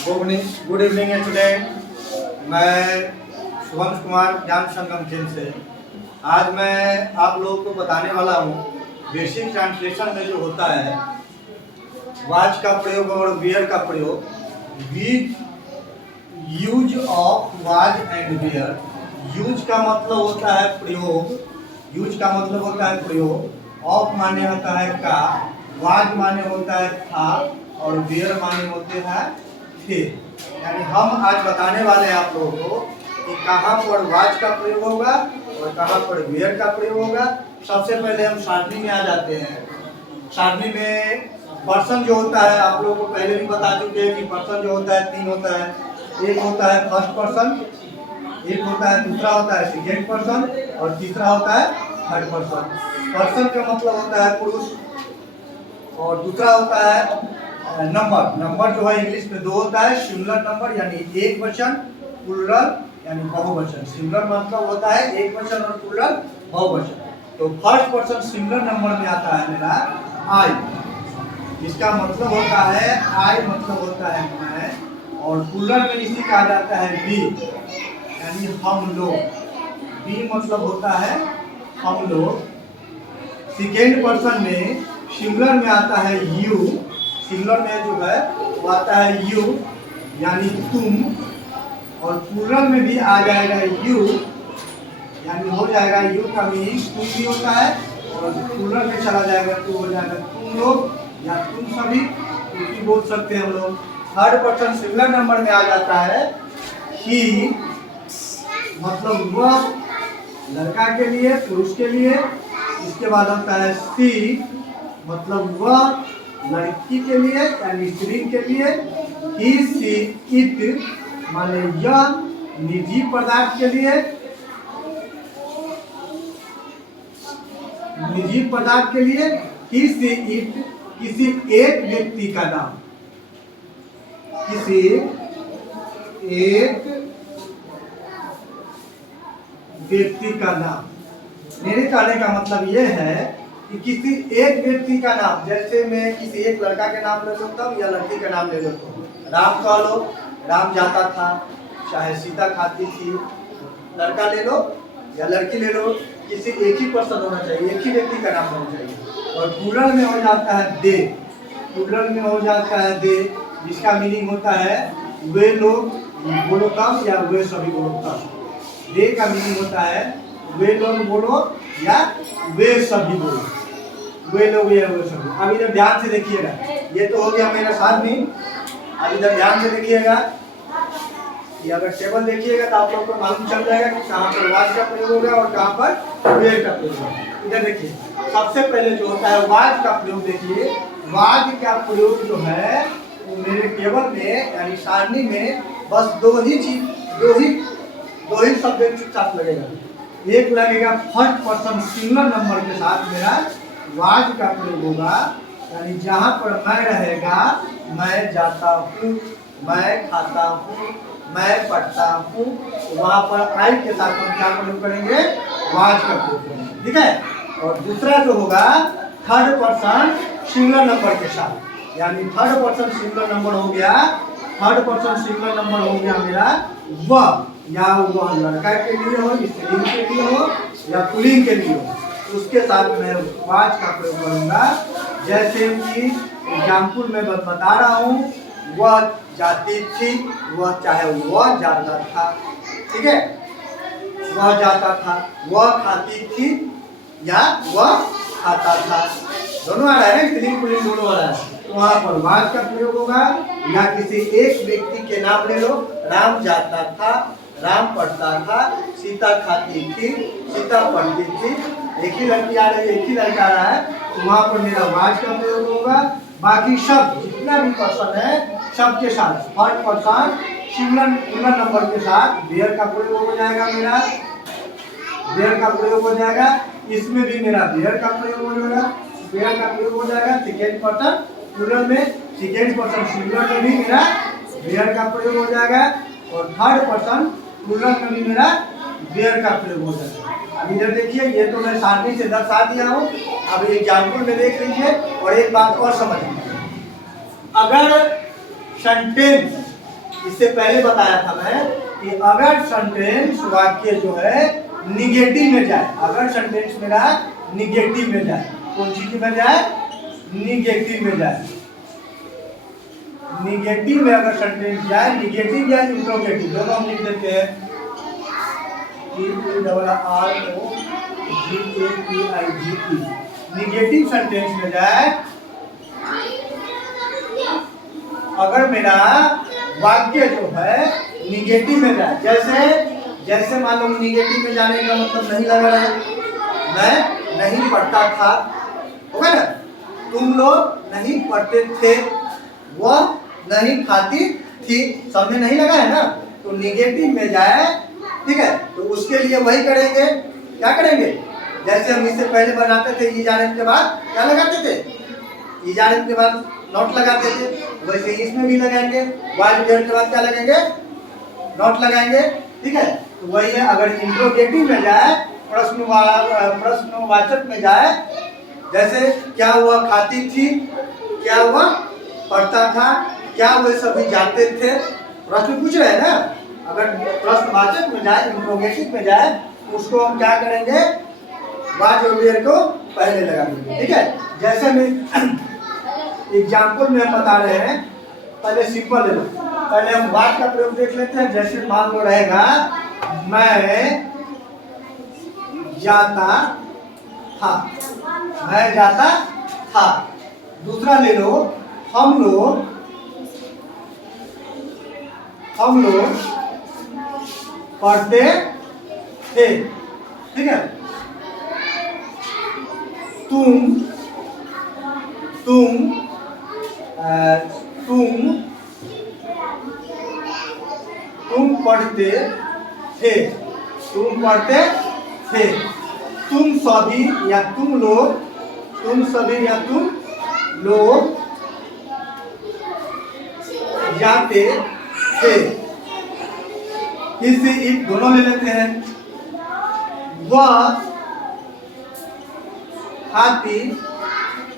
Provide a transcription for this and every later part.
Good evening student. मैं शुभम कुमार ज्ञान संगम केंद्र से आज मैं आप लोगों को बताने वाला हूँ बेसिक ट्रांसलेशन में जो होता है वाच का प्रयोग और वियर का प्रयोग with use of watch and wear. Use का मतलब होता है प्रयोग, यूज का मतलब होता है प्रयोग, ऑफ माने होता है का, वाच माने होता है था और वियर माने होते हैं थे। यानी हम आज बताने वाले हैं आप लोगों को कि कहाँ पर वाच का प्रयोग होगा और कहाँ पर वियर का प्रयोग होगा। सबसे पहले हम सारणी में आ जाते हैं। सारणी में पर्सन जो होता है आप लोगों को पहले भी बता चुके हैं कि पर्सन जो होता है तीन होता है। एक होता है फर्स्ट पर्सन, एक होता है दूसरा होता है सेकेंड पर्सन और तीसरा होता है थर्ड पर्सन। पर्सन का मतलब होता है पुरुष और दूसरा होता है नंबर। नंबर जो है इंग्लिश में दो होता है, सिंगुलर नंबर यानी एक वचन, प्लूरल यानी बहुवचन। सिंगुलर मतलब होता है एक वचन और प्लूरल बहुवचन। तो फर्स्ट पर्सन सिंगुलर नंबर में आता है मेरा आई। इसका मतलब होता है आई मतलब होता है मैं, और प्लूरल में इसी कहा जाता है बी यानी हम लोग। बी मतलब होता है हम लोग। सेकेंड पर्सन में सिंगुलर में आता है यू। सिंगुलर में जो है वो आता है यू यानी तुम, और प्लूरल में भी आ जाएगा यू यानी हो जाएगा यू का मीनिंग तुम भी होता है, और प्लूरल में चला जाएगा तो हो जाएगा तुम लोग या तुम सभी, कुछ भी बोल सकते हैं हम लोग। थर्ड पर्सन सिंगुलर नंबर में आ जाता है ही, मतलब वह लड़का के लिए, पुरुष के लिए। इसके बाद आता है सी, मतलब वह लड़की के लिए यानी स्त्री के लिए। ही सी इट माने यह निजी पदार्थ के लिए, निजी पदार्थ के लिए। ही सी इट किसी एक व्यक्ति का नाम, किसी एक व्यक्ति का नाम। मेरे कहने का मतलब यह है कि किसी एक व्यक्ति का नाम, जैसे मैं किसी एक लड़का के नाम ले लेता हूँ या लड़की का नाम ले लेता हूँ। राम कह लो, राम जाता था, चाहे सीता खाती थी। लड़का ले लो या लड़की ले लो, किसी एक ही पर्सन होना चाहिए, एक ही व्यक्ति का नाम होना चाहिए। और प्लूरल में हो जाता है दे, प्लूरल में हो जाता है दे, जिसका मीनिंग होता है वे लोग बोलो कम या वे सभी बोलो कम। दे का मीनिंग होता है वे लोग बोलो या वे सभी बोलो, वे लोग या वे सभी। अब इधर ध्यान से देखिएगा, ये तो हो गया मेरा सारणी। अब इधर ध्यान से देखिएगा, ये अगर टेबल देखिएगा तो आप लोग को मालूम चल जाएगा कि कहाँ पर वाच का प्रयोग होगा और कहाँ पर वेयर का प्रयोग होगा। इधर देखिए, सबसे पहले जो होता है वाच का प्रयोग। देखिए वाच का प्रयोग जो है वो मेरे टेबल में यानी सारणी में बस दो ही शब्द चुपचाप लगेगा। एक लगेगा फर्स्ट पर्सन सिंगुलर नंबर के साथ मेरा वाच का प्रयोग होगा, यानी जहाँ पर मैं रहेगा, मैं जाता हूँ, मैं खाता हूँ, मैं पढ़ता हूँ, वहाँ पर आई के साथ हम क्या प्रयोग करेंगे, वाच का प्रयोग करेंगे। ठीक है। और दूसरा जो होगा थर्ड पर्सन सिंगुलर नंबर के साथ, यानी थर्ड पर्सन सिंगुलर नंबर हो गया, थर्ड पर्सन सिंगुलर नंबर हो गया मेरा वह, या वह लड़का के लिए हो, स्त्रीलिंग के लिए हो या पुल्लिंग के लिए हो, तो उसके साथ मैं वाच का प्रयोग करूंगा। जैसे कि एग्जाम्पल में बता रहा हूँ, वह जाती थी, वह चाहे वह जाता था। ठीक है, वह जाता था, वह खाती थी या वह खाता था, दोनों आ रहा है, स्त्रीलिंग पुल्लिंग दोनों आ रहा है। तो वहाँ पर वाच का प्रयोग होगा, या किसी एक व्यक्ति के नाम ले लो, राम जाता था, राम पढ़ता था, सीता खाती थी, सीता पढ़ती थी। एक ही लड़की आ रही है, एक ही लड़का आ रहा है, तो वहाँ पर मेरा वाच का प्रयोग होगा। बाकी सब जितना भी पर्सन है सबके साथ फर्स्ट पर्सन सिंगुलर नंबर के साथ वेयर का प्रयोग हो जाएगा, मेरा वेयर का प्रयोग हो जाएगा। इसमें भी मेरा वेयर का प्रयोग हो जाएगा, वेयर का प्रयोग हो जाएगा। सेकेंड पर्सन प्लूरल में, सेकेंड पर्सन सिंगुलर में भी मेरा वेयर का प्रयोग हो जाएगा, और थर्ड पर्सन प्लूरल में भी मेरा वेयर का प्रयोग हो जाएगा। अब इधर देखिए, ये तो मैं सारणी से दर्शा दिया हूँ। अब एग्जाम्पल में देख लीजिए और एक बात और समझ लीजिए। अगर सेंटेंस इससे पहले बताया था मैं कि अगर सेंटेंस वाक्य जो है निगेटिव में जाए, अगर सेंटेंस मेरा निगेटिव में जाए, कौन चीज में जाए? निगेटिव में जाए। निगेटिव में अगर सेंटेंस जाए, निगेटिव या इंट्रोगेटिव दोनों हम लिख देते हैं। निगेटिव सेंटेंस में जाए, अगर मेरा वाक्य जो है निगेटिव में जाए, जैसे मान लो निगेटिव में जाने का मतलब नहीं लगा रहा है, मैं नहीं पढ़ता था, होगा ना? तुम लोग नहीं पढ़ते थे, वह नहीं खाती थी, समझे नहीं लगा है ना? तो निगेटिव में जाए, ठीक है, तो उसके लिए वही करेंगे। क्या करेंगे? जैसे हम इससे पहले बनाते थे, ई जाने के बाद क्या लगाते थे? ई जाने के बाद नॉट लगाते थे, वैसे इसमें भी लगाएंगे। वाई के बाद क्या लगेंगे? नॉट लगाएंगे, ठीक है। तो वही है, अगर इंट्रोगेटिव में जाए, प्रश्नवाचक में जाए, जैसे क्या हुआ खाती थी, क्या हुआ पढ़ता था, क्या वे सभी जानते थे, प्रश्न पूछ रहे हैं ना। अगर प्रश्नवाचक में जाए, इंट्रोगेटिव में जाए, तो उसको हम क्या करेंगे? वाज और वेयर को पहले लगा देंगे, ठीक है। जैसे में एग्जाम्पल में हम बता रहे हैं, पहले सिंपल ले लो, पहले हम वाज का प्रयोग देख लेते हैं। जैसे मान लो रहेगा मैं जाता था, मैं जाता था। दूसरा ले लो, हम लोग पढ़ते थे, ठीक है। तुम पढ़ते थे, तुम पढ़ते थे। तुम सभी या तुम लोग जाते थे। इससे एक दोनों ले लेते हैं। वह खाती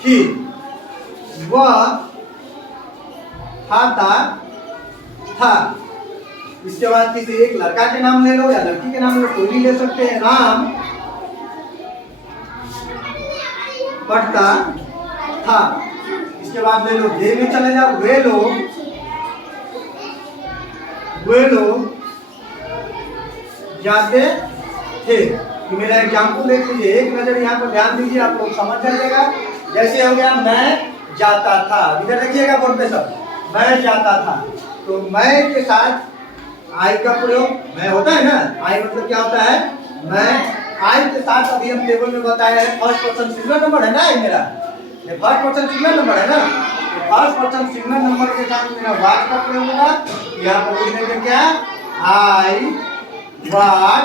थी, वह खाता था। इसके बाद किसी एक लड़का के नाम ले लो या लड़की के नाम ले लो, कोई भी ले सकते हैं। राम पढ़ता था। इसके बाद ले लो, वे में चले जाओ, वे लोग जाते थे। कि मेरा एग्जाम्पल देख लीजिए, एक नजर यहाँ पर ध्यान दीजिए, आप लोग समझ जाइएगा। जैसे हो गया मैं जाता था, इधर देखिएगा बोर्ड पे सब, मैं जाता था। तो मैं के साथ आई का प्रयोग, मैं होता है ना, आई मतलब क्या होता है? मैं। आई के साथ अभी हम टेबल में बताया है, फर्स्ट पर्सन सिंगुलर नंबर है ना, मेरा ये फर्स्ट पर्सन सिंगुलर नंबर है ना। तो फर्स्ट पर्सन सिंगुलर नंबर के साथ मेरा वाज का प्रयोग होगा। यहाँ पर लिखने में क्या? आई वाज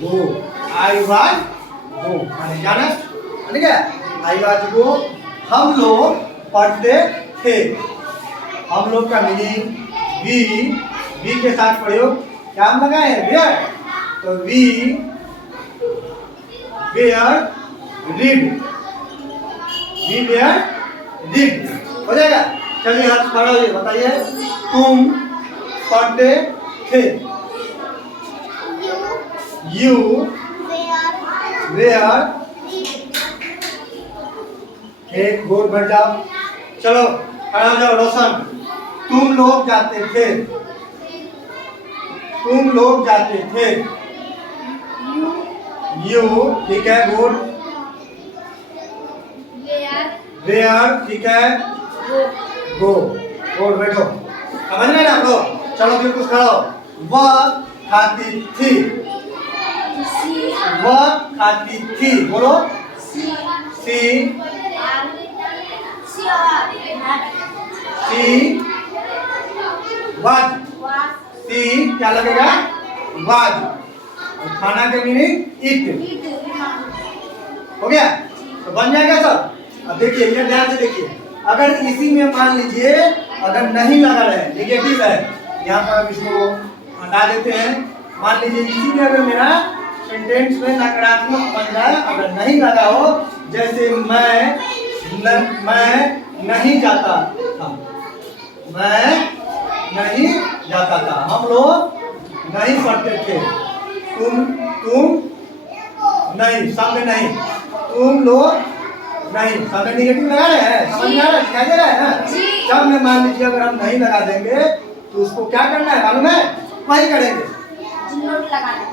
गो, माने जाना, ठीक है। आई वाज गो, हम लोग पढ़ते थे। हम लोग का मीनिंग वी के साथ प्रयोग क्या हम लगाए हैं? वेयर। तो वी वेयर रीड, हो जाएगा। चलिए हाथ खड़ा होइए, बताइए। तुम पढ़ते थे, यू वेयर, एक गुड, बैठ जाओ। चलो खड़ा हो जाओ। रोशन, तुम लोग जाते थे, यू, ठीक है, गुड। वेयर, ठीक है, गो, गुड, बैठो। समझ रहे ना आप लोग? चलो फिर कुछ खड़ा हो। वह खाती थी, वह खाती थी, बोलो। सी वाज, सी क्या लगेगा? वाज। और खाना के मीनिंग ईट, हो गया? तो बन जाएगा सब। अब देखिए, ये ध्यान से देखिए, अगर इसी में मान लीजिए अगर नहीं लगा रहे, निगेटिव है, यहाँ पर इसको हटा देते हैं। मान लीजिए इसी में अगर मेरा सेंटेंस में नकारात्मक बन जाए, अगर नहीं लगा हो, जैसे मैं नहीं जाता था, मैं नहीं जाता था, हम लोग नहीं पढ़ते थे, तुम नहीं, सामने नहीं, तुम लोग नहीं, सामने निगेटिव लगा रहे हैं, समझ में आ रहा है, दिखाई दे रहा है ना। जब में मान लीजिए अगर हम नहीं लगा देंगे तो उसको क्या करना है मालूम है, वही करेंगे, नोट लगाना,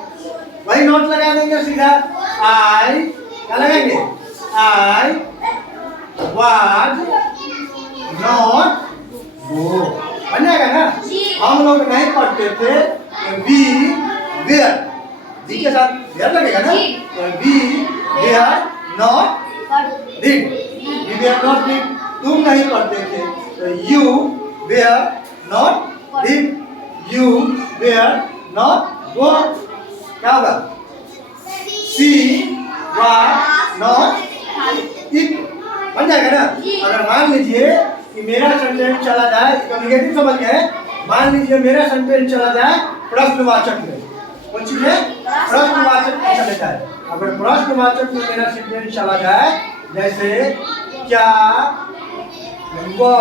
वही नोट लगा देंगे सीधा। आई क्या लगाएंगे, आई वाज नॉट गो, बन जाएगा ना। हम लोग नहीं पढ़ते थे, वी वेयर, वी के साथ वेयर लगेगा ना, we were not read, we were not read, तुम नहीं पढ़ते थे, तो you were not read, you were not go, क्या होगा, सी वाज नॉट इट, बन जाएगा ना। अगर मान लीजिए कि मेरा सेंटेंस चला जाए, इसका निगेटिव समझ गए, मान लीजिए मेरा सेंटेंस चला जाए प्रश्नवाचक में, कौन चीज है, प्रश्नवाचक में चले जाए। अगर प्रश्नवाचक में मेरा सेंटेंस चला जाए, जैसे क्या वह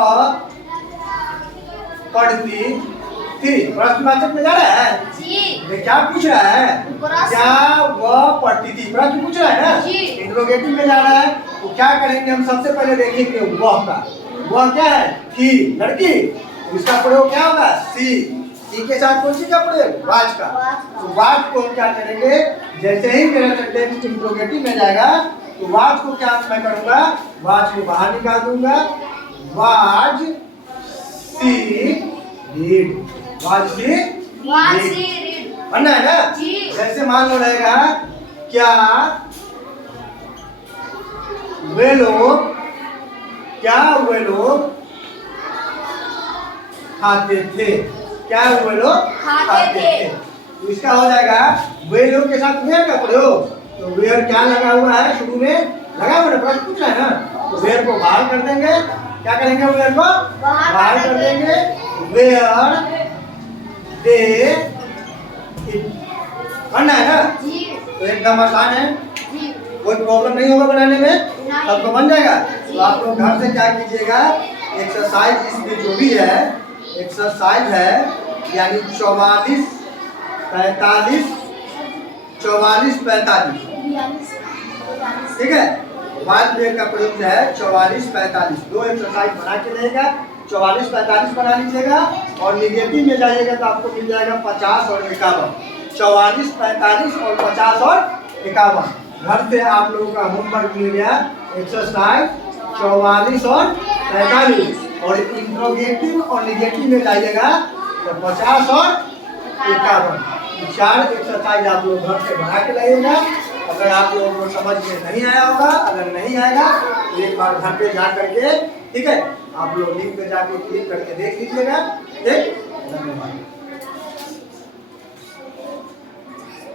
पढ़ती थी, प्रश्नवाचक में जा रहा है ये क्या पूछ रहा है, क्या वह पढ़ती थी, प्रश्न पूछ रहा है ना, इंट्रोगेटिव में जा रहा है। तो क्या करेंगे हम, सबसे पहले देखेंगे वह का, वह क्या है, थी लड़की, इसका प्रयोग क्या होगा, सी के साथ कौन सी का प्रयोग, वाज का। तो वाज को हम क्या करेंगे, जैसे ही मेरा सेंटेंस इंट्रोगेटिव में जाएगा तो वाज को क्या मैं करूंगा, वाज को बाहर निकाल दूंगा, was she read, was she read, बनना है ना। जैसे मान लो रहेगा, क्या वे लोग खाते थे, क्या वे लोग खाते थे, तो इसका हो जाएगा वे लोग के साथ वेयर का प्रयोग। तो वेयर क्या लगा हुआ है, शुरू में लगा हुआ है, प्रश्न पूछ रहा है ना, तो वेयर को बाहर कर देंगे, क्या करेंगे, वेयर को बाहर कर देंगे, वेयर दे इट, बनना है ना। तो एकदम आसान है, कोई प्रॉब्लम नहीं होगा बनाने में, सबको बन जाएगा। तो आप लोग घर से क्या कीजिएगा, एक्सरसाइज इसमें जो भी है, एक्सरसाइज है यानी 44 45 44 45, ठीक है, वाज वेयर का प्रयोग जो है 44 45, दो एक्सरसाइज बना के रहेगा, 44 45 बना लीजिएगा, और निगेटिव में जाइएगा तो आपको मिल जाएगा 50 और 51, 44 45 और 50 और 51। घर से आप लोगों का होमवर्क मिल गया, एक्सरसाइज 44 और 45, और इंट्रोगेटिव और निगेटिव में जाइएगा तो 50 और 51, चार एक्सरसाइज आप लोग घर से बना के लाइएगा। अगर आप लोगों को समझ में नहीं आया होगा, अगर नहीं आएगा तो एक बार घर पे जा करके, ठीक है, आप लोग लिंक पे जाके क्लिक करके देख लीजिएगा, ठीक, धन्यवाद।